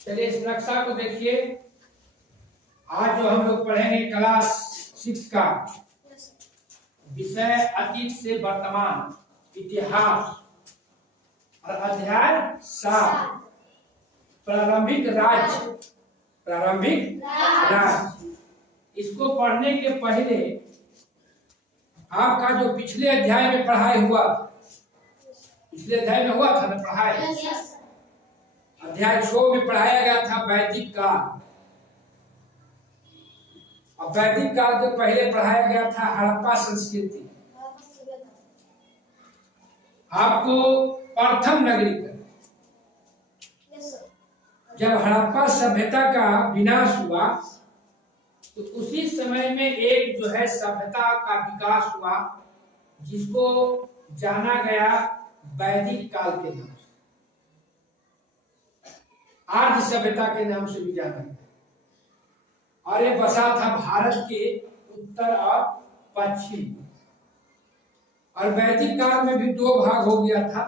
चलिए इस नक्शा को देखिए। आज जो हम लोग पढ़ेंगे क्लास 6 का विषय अतीत से वर्तमान इतिहास और अध्याय 7 प्रारंभिक राज्य। इसको पढ़ने के पहले आपका जो पिछले अध्याय में पढ़ाई हुआ, पिछले अध्याय में हुआ था ना पढ़ाई, अध्याय 6 में पढ़ाया गया था वैदिक काल। और वैदिक काल के पहले पढ़ाया गया था हड़प्पा संस्कृति। आपको प्रथम नगरीकरण, जब हड़प्पा सभ्यता का विनाश हुआ तो उसी समय में एक जो है सभ्यता का विकास हुआ जिसको जाना गया वैदिक काल के नाम से, आर्य सभ्यता के नाम से भी जाना गया। और ये बसा था भारत के उत्तर और पश्चिम। और वैदिक काल में भी दो भाग हो गया था,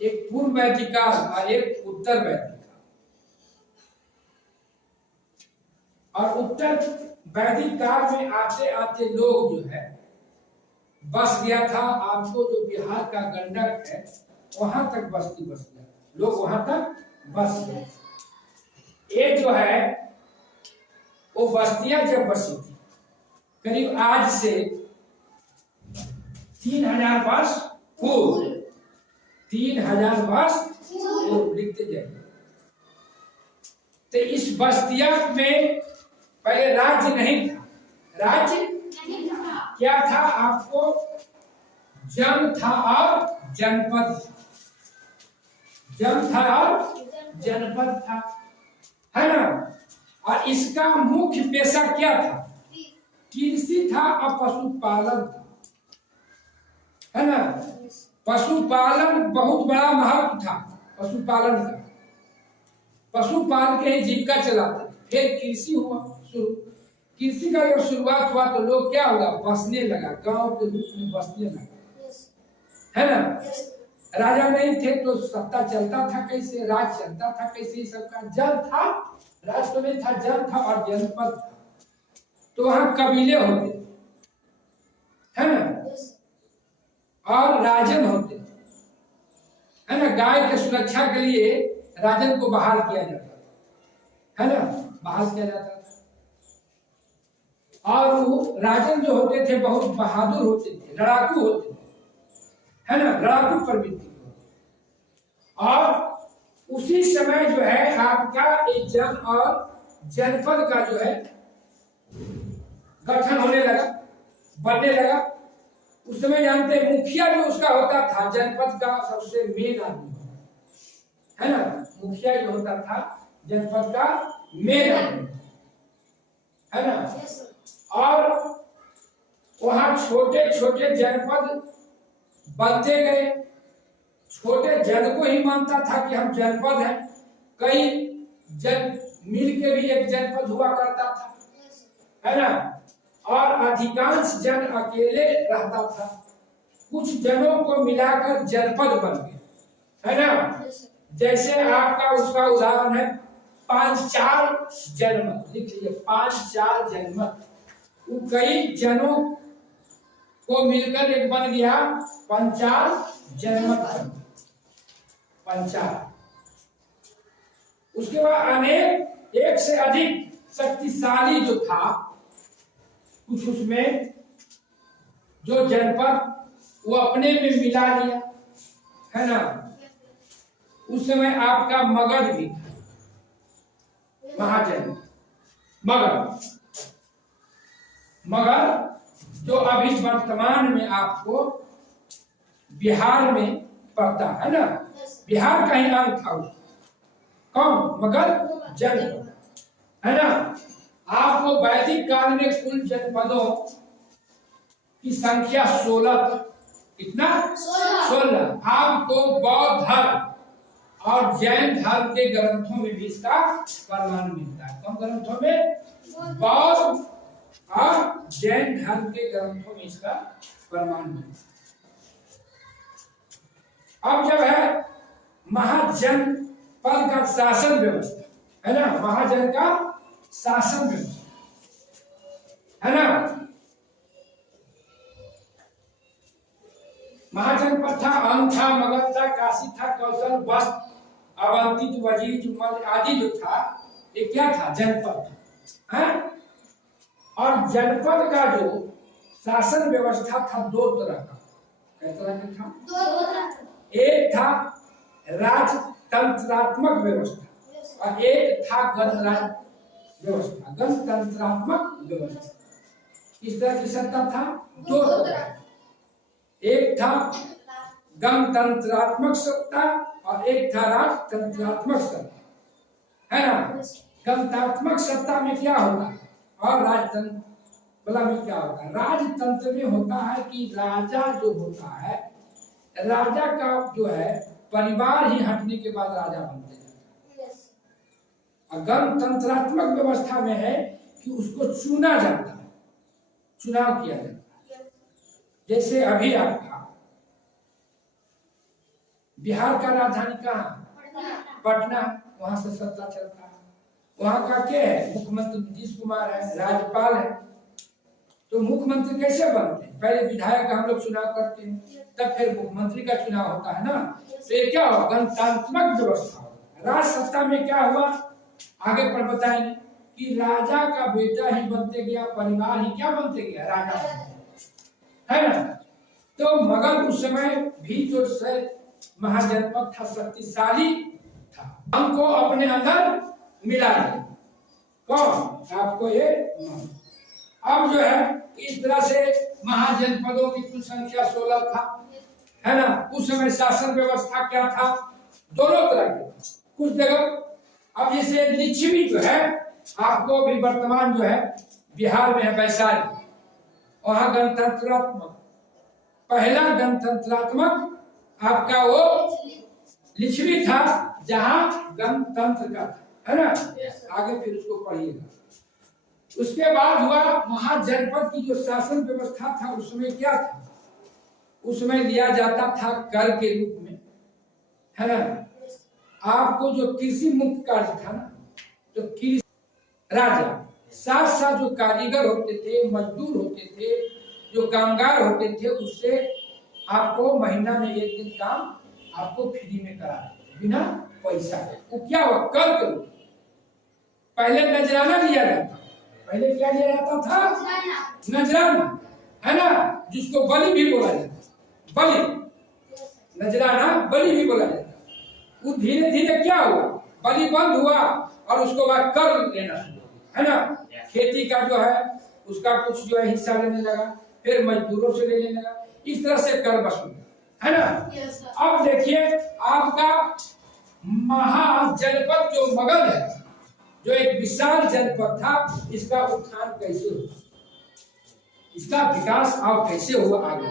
एक पूर्व वैदिक काल और एक उत्तर वैदिक काल। और उत्तर वैदिक काल में आते आते लोग जो है बस गया था, आपको जो बिहार का गंडक है वहां तक बस्ती बस गया, लोग वहां तक बस गए। ये जो है वो बस्तियां जब बसी थी करीब आज से 3000 वर्ष पूर्व, 3000 वर्ष पूर्व लिखते जाइए। तो इस बस्तिया में पहले राज्य नहीं था। राज्य क्या था? आपको जन था और जनपद था। जन था और जनपद था, है ना। और इसका मुख्य पेशा क्या था? कृषि था और पशुपालन था, है ना। पशुपालन बहुत बड़ा महत्व था पशुपालन का। पशुपालन के ही जीविका चलाते। फिर कृषि हुआ शुरू। कृषि का जब शुरुआत हुआ तो लोग क्या हुआ? बसने लगा, गांव के रूप में बसने लगा, है ना। राजा नहीं थे तो सत्ता चलता था कैसे, राज चलता था कैसे, सबका जन था, राज तो नहीं था, जन था और जनपद था। तो वहां कबीले होते, है ना, और राजन होते, है ना। गाय के सुरक्षा के लिए राजन को बहाल किया जाता था, है ना, बहाल किया जाता था। और वो राजन जो होते थे बहुत बहादुर होते थे, लड़ाकू होते थे, है ना, लड़ाकू प्रवृत्ति। और उसी समय जो है आपका एक जन और जनपद का जो है गठन होने लगा, बनने लगा। उस समय जानते हैं मुखिया जो उसका होता था जनपद का सबसे मेन आदमी, है ना। मुखिया जो होता था जनपद का मेन आदमी, है ना। और वहां छोटे छोटे जनपद बनते गए। छोटे जन को ही मानता था कि हम जनपद हैं। कई जन मिल के भी एक जनपद हुआ करता था, है ना। और अधिकांश जन अकेले रहता था। कुछ जनों को मिलाकर जनपद बन गए, है ना। जैसे आपका उसका उदाहरण है पांचाल जनपद, लिख लीजिए पांचाल जनपद। वो कई जनों को मिलकर एक बन गया पंचाल जनपद, पंचाल। उसके बाद अनेक एक से अधिक शक्तिशाली जो था कुछ उसमें जो जनपद वो अपने में मिला लिया, है ना। उस समय आपका मगध भी था, महाजन मगध जो अभी वर्तमान में आपको बिहार में पड़ता है ना, बिहार का ही नाम था कौन? मगध जनपद, है ना। आपको वैदिक काल में कुल जनपदों की संख्या 16 थी। कितना? 16। आपको बौद्ध धर्म और जैन धर्म के ग्रंथों में भी इसका प्रमाण मिलता है। कौन ग्रंथों में? बौद्ध और जैन धर्म के ग्रंथों में इसका प्रमाण मिलता है। अब जब है महाजन पद का शासन व्यवस्था, है ना, महाजन का शासन व्यवस्था, है ना। महाजन पद था, अंग था, मगध था, काशी था, कौशल, वस्त, अवंतित, वजीर, जुम्मन आदि जो था, ये क्या था? जनपद था, है? और जनपद का जो शासन व्यवस्था था दो तरह का। किस तरह का था? दो तरह। एक था राजतंत्रात्मक व्यवस्था और एक था गणराज्य व्यवस्था, गणतंत्रात्मक व्यवस्था। किस तरह की सत्ता था? दो तरह। एक था गणतंत्रात्मक सत्ता और एक था राजतंत्रात्मक सत्ता, है ना। गणतंत्रात्मक सत्ता में क्या होता है और राजतंत्र में क्या होता है? राजतंत्र में होता है कि राजा जो होता है, राजा का जो है परिवार ही हटने के बाद राजा बनते जाता है। और गणतंत्रात्मक व्यवस्था में है कि उसको चुना जाता है, चुनाव किया जाता है। जैसे अभी आपका बिहार का राजधानी कहाँ? पटना। वहां से सत्ता चलता है। वहां का क्या है? मुख्यमंत्री नीतीश कुमार है, राज्यपाल है। तो मुख्यमंत्री कैसे बनते हैं? पहले विधायक का हम लोग चुनाव करते हैं, तब फिर मुख्यमंत्री का चुनाव होता है ना। तो ये क्या हुआ? गणतांत्रिक व्यवस्था। राज सत्ता में क्या हुआ आगे पर बताएंगे कि राजा का बेटा ही बनते गया, परिवार ही क्या बनते गया? राजा, है ना। तो मगध उस समय भी जो महाजनपद था, शक्तिशाली था, हमको अपने अंदर मिला दिया। कौन? आपको ये। अब जो है इस तरह से महाजनपदों की कुल संख्या 16 था, है ना। उस समय शासन व्यवस्था क्या था? दोनों तरह के। कुछ जगह अब जैसे लिच्छवी जो है आपको भी वर्तमान जो है बिहार में है, वैशाली, वहां गणतंत्रात्मक, पहला गणतंत्रात्मक आपका वो लिच्छवी था जहां गणतंत्र का था, है ना। आगे फिर उसको पढ़िएगा। उसके बाद हुआ महाजनपद की जो शासन व्यवस्था था, उसमें क्या था? उसमें लिया जाता था कर के रूप में, है ना। आपको जो कृषि मुक्त कार्य था ना, तो कृषि राजा साथ साथ जो कारीगर होते थे, मजदूर होते थे, जो कामगार होते थे, उससे आपको महीना में एक दिन काम आपको फ्री में करा बिना पैसा। वो क्या हुआ? कर के रूप। पहले नजराना लिया जाता, पहले क्या लिया जाता था? नजराना, है ना, जिसको बलि भी बोला जाता, बलि, नजराना बलि भी बोला जाता। वो धीरे धीरे क्या हुआ? बलि बंद हुआ और उसको बाद कर लेना, है ना। खेती का जो है उसका कुछ जो है हिस्सा लेने लगा, फिर मजदूरों से लेने लगा, इस तरह से कर वसूल, है ना। अब देखिए आपका महाजनपद जो मगध है, जो एक विशाल जनपद था, इसका उत्थान कैसे हुआ, इसका विकास अब कैसे हुआ आगे,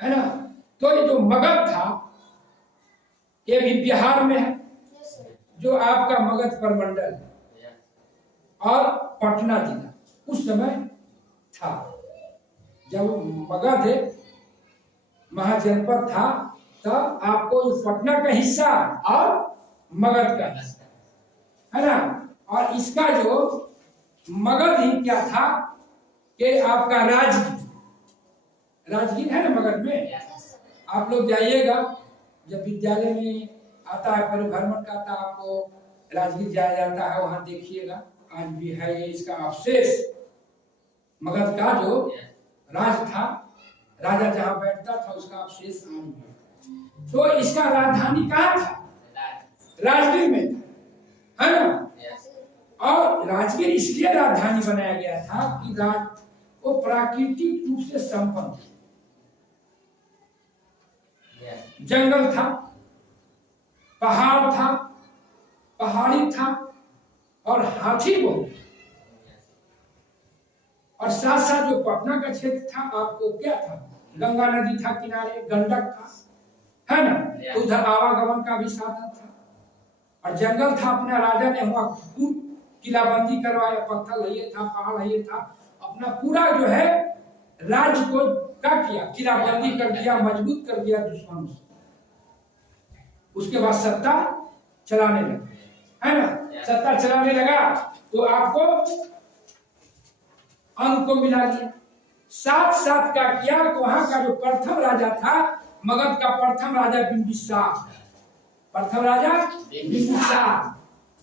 है ना। तो ये जो मगध था ये भी बिहार में है, जो आपका मगध प्रमंडल है, और पटना जिला उस समय था जब मगध महाजनपद था, तब आपको पटना का हिस्सा और मगध का हिस्सा, है ना। और इसका जो मगध ही क्या था कि आपका राजगीर, राजगीर है ना मगध में। आप लोग जाइएगा, जब विद्यालय में आता है परिभ्रमण का, आता आपको राजगीर जाया जाता है, वहां देखिएगा आज भी है ये इसका अवशेष। मगध का जो राज था, राजा जहां बैठता था, उसका अवशेष आज भी। तो इसका राजधानी कहाँ था? राजगीर में था, है ना। और राजगीर इसलिए राजधानी बनाया गया था कि वो प्राकृतिक रूप से संपन्न था। जंगल था, पहाड़ था, पहाड़ी था, और हाथी बहुत, और साथ साथ जो पटना का क्षेत्र था आपको क्या था? गंगा नदी था किनारे, गंडक था, है ना। तो उधर आवागमन का भी साधन था, और जंगल था। अपना राजा ने वहां खूब किलाबंदी करवाया, पत्थर ये था, पहाड़ ये था, अपना पूरा जो है राज्य को क्या किया? किलाबंदी कर दिया, मजबूत कर दिया दुश्मनों से। उसके बाद सत्ता चलाने लगा, है ना, सत्ता चलाने लगा तो आपको अंक को मिला लिया। साथ साथ क्या किया, तो वहां का जो प्रथम राजा था मगध का, प्रथम राजा बिंबिसार, प्रथम राजा बिंबिसार,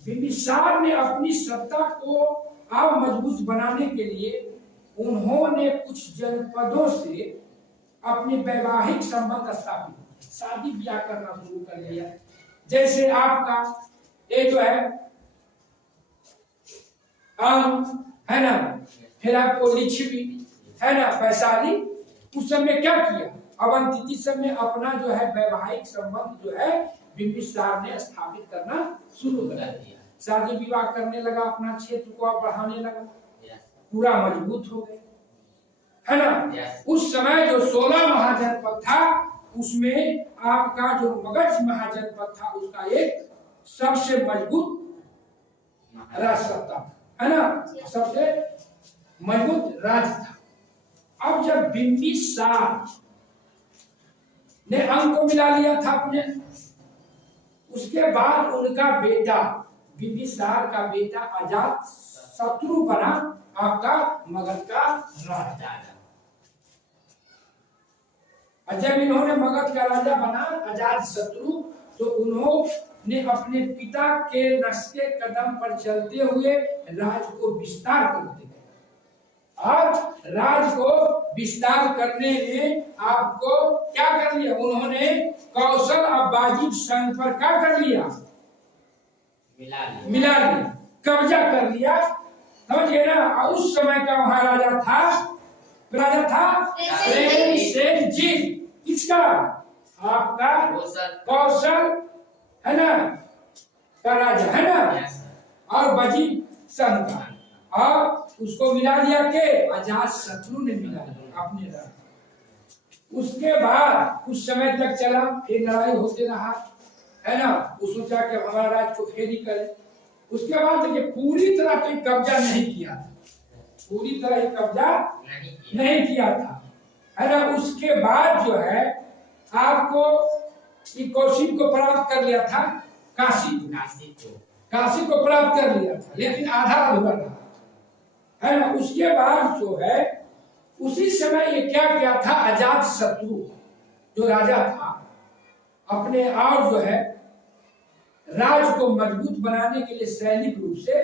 बिंबिसार ने अपनी सत्ता को और मजबूत बनाने के लिए उन्होंने कुछ जनपदों से अपने वैवाहिक संबंध स्थापित, शादी ब्याह करना शुरू कर लिया। जैसे आपका ये जो है है ना, फिर आपको लिच्छवी है ना, वैशाली, उस समय क्या किया, अवंती समय अपना जो है वैवाहिक संबंध जो है बिंबिसार ने स्थापित करना शुरू कर दिया। शादी विवाह करने लगा, अपना क्षेत्र को बढ़ाने लगा, पूरा मजबूत हो गए, है ना। उस समय जो 16 महाजनपद था उसमें आपका जो मगध महाजनपद था उसका एक सबसे मजबूत राजसत्ता था, है ना, सबसे मजबूत राज था। अब जब बिंबिसार ने अंक को मिला लिया था अपने, उसके बाद उनका बेटा बिंबिसार का बेटा अजात शत्रु बना आपका मगध का राजा। जब इन्होंने मगध का राजा बना अजात शत्रु, तो उन्होंने अपने पिता के नक्शे कदम पर चलते हुए राज को विस्तार करते गए। और राज को विस्तार करने में आपको क्या कर लिया, उन्होंने कौशल और बाजी संघ पर क्या कर लिया, मिला लिया, कब्जा कर लिया, समझिए ना। उस समय का वहां राजा था सेन जी, किसका, आपका कौशल, है ना, का राजा, है ना, और बजी संघ का, और उसको मिला लिया के अजात शत्रु ने मिला लिया अपने राज। उसके बाद कुछ समय तक चला, फिर लड़ाई होते रहा, है ना, वो सोचा कि हमारा राज को फेरी करे। उसके बाद देखिए पूरी तरह तो कब्जा नहीं किया था, पूरी तरह कब्जा नहीं किया था, है ना। उसके बाद जो है आपको कौशिक को प्राप्त कर लिया था, काशी को प्राप्त कर लिया था, लेकिन आधा अधूरा रहा, है ना। उसके बाद जो है उसी समय ये क्या किया था, अजात शत्रु जो राजा था अपने और जो है राज को मजबूत बनाने के लिए सैनिक रूप से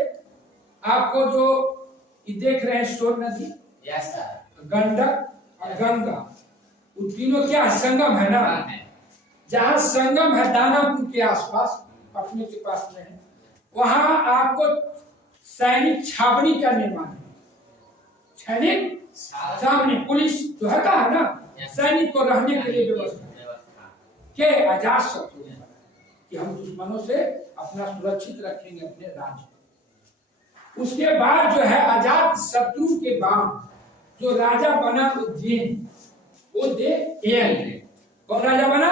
आपको जो ये देख रहे हैं सोन नदी, गंडक और गंगा, वो तीनों क्या संगम है ना, जहाँ संगम है दानापुर के आसपास अपने के पास में है, वहां आपको सैनिक छावनी का निर्माण है, सैनिक छावनी, पुलिस जो है ना, सैनिक को रहने के लिए व्यवस्था के अजात शत्रु कि हम दुश्मनों से अपना सुरक्षित रखेंगे अपने राज्य। उसके बाद जो है अजात शत्रु के बाद जो राजा बना उज्जैन, कौन राजा बना,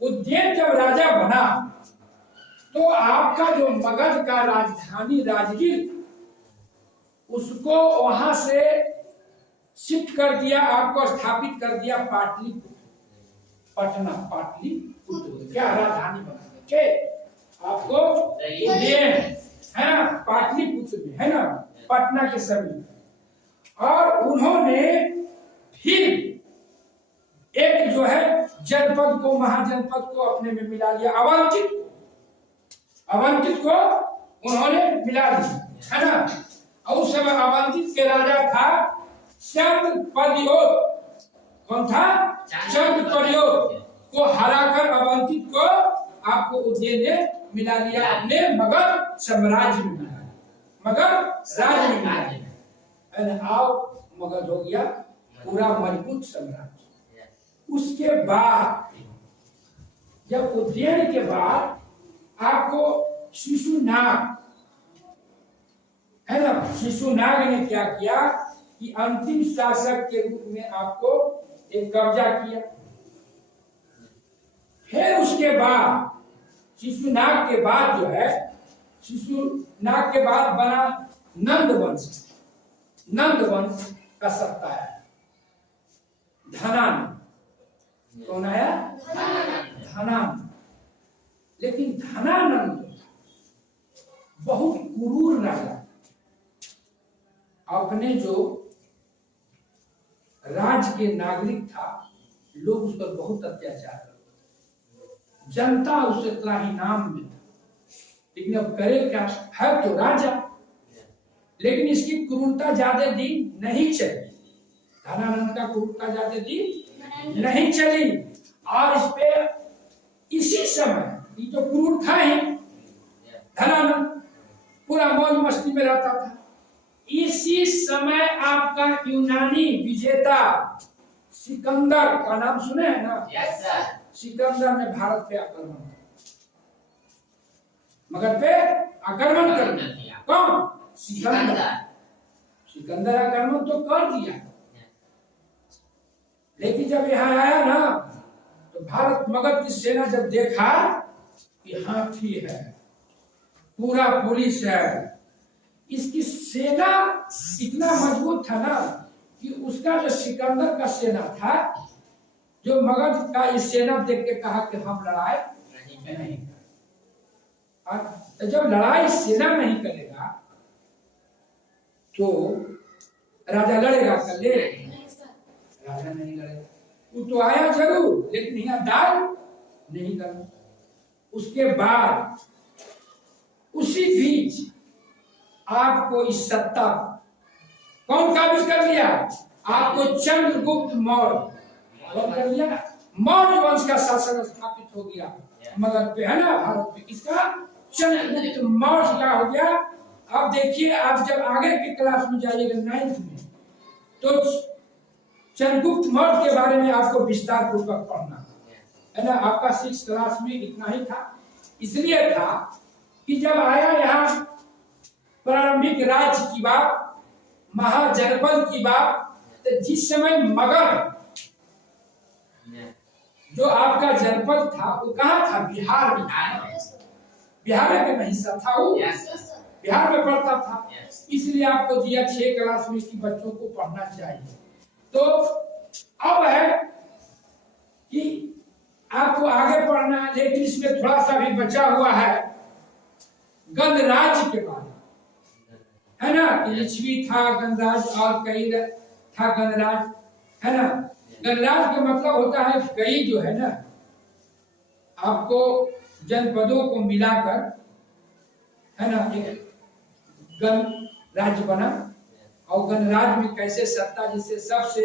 उज्जैन जब राजा बना तो आपका जो मगध का राजधानी राजगीर, उसको वहां से शिफ्ट कर दिया, आपको स्थापित कर दिया पाटलिपुत्र, पटना, पाटलिपुत्र क्या राजधानी बना के आपको उज्जैन, है ना, पाटलिपुत्र में, है ना, पटना के समीप। और उन्होंने फिर एक जो है जनपद को, महाजनपद को अपने में मिला लिया, अवंतित को उन्होंने मिला लिया, है ना। और उस समय अवंतित के राजा था चंद्रपद्योत, कौन था, चंद्रपद्योत को हराकर अवंतित को आपको उज्जैन ने मिला लिया, अपने मगध साम्राज्य में मिला, मगध राज्य में मिला, आओ मगध हो गया पूरा मजबूत साम्राज्य। उसके बाद जब उज्जैन के बाद आपको शिशुनाग, है ना, शिशुनाग ने क्या किया कि अंतिम शासक के रूप में आपको एक कब्जा किया। फिर उसके बाद शिशुनाग के बाद जो है, शिशुनाग के बाद बना नंदवंश, नंदवंश का सत्ता है, धनानंद, कौन आया, धनानंद, लेकिन धनानंद बहुत क्रूर राजा, अपने जो राज्य के नागरिक था, लोग उस पर बहुत अत्याचार करते, जनता उससे त्राही नाम में था, लेकिन अब करे क्या, है तो राजा, लेकिन इसकी क्रूरता ज्यादा दिन नहीं चली। धनानंद का क्रूरता ज्यादा दिन नहीं चली, और इस पे इसी समय ये तो क्रूर था ही, धनानंद पूरा मौज मस्ती में रहता था। इसी समय आपका यूनानी विजेता सिकंदर का नाम सुने हैं ना? Yes sir. सिकंदर ने भारत पे आक्रमण किया, मगध पे आक्रमण कर दिया। कौन? सिकंदर। सिकंदर आक्रमण तो कर दिया, लेकिन जब यहाँ आया ना, तो भारत मगध की सेना जब देखा कि हाथी है, पूरा पुलिस है, इसकी सेना इतना मजबूत था ना कि उसका जो सिकंदर का सेना था, जो मगध का ये सेना देख के कहा कि हम लड़ाई नहीं। तो जब लड़ाई सेना नहीं करेगा तो राजा लड़ेगा अकेले? राजा नहीं लड़ेगा। वो तो आया जरूर, लेकिन यहाँ दाल नहीं करना। उसके बाद उसी बीच आपको इस सत्ता कौन काबिज कर लिया? आपको चंद्रगुप्त मौर्य कौन कर लिया? मौर्य वंश का शासन स्थापित हो गया मगध पे, है ना, भारत पे। किसका? चंद्रगुप्त मौर्य का हो गया। अब देखिए, आप जब आगे के क्लास में जाइएगा 9th में, तो चंद्रगुप्त मौर्य के बारे में आपको विस्तार पूर्वक पढ़ना है ना। आपका 6th क्लास में इतना ही था, इसलिए था कि जब आया यहाँ प्रारंभिक राज्य की बात, महाजनपद की बात, तो जिस समय मगध जो आपका जनपद था वो कहाँ था? बिहार में। बिहार का हिस्सा था वो, बिहार में पढ़ता था। इसलिए आपको दिया 6 क्लास में कि बच्चों को पढ़ना चाहिए। तो अब है कि आपको आगे पढ़ना है, लेकिन इसमें थोड़ा सा भी बचा हुआ है गणराज्य के बारे में, है ना, कि लिच्छवी था गणराज और कई था गणराज, है ना। गणराज का मतलब होता है कई जो है ना, आपको जनपदों को मिलाकर, है ना, एक गणराज्य बना। और गणराज्य में कैसे सत्ता, जिससे सबसे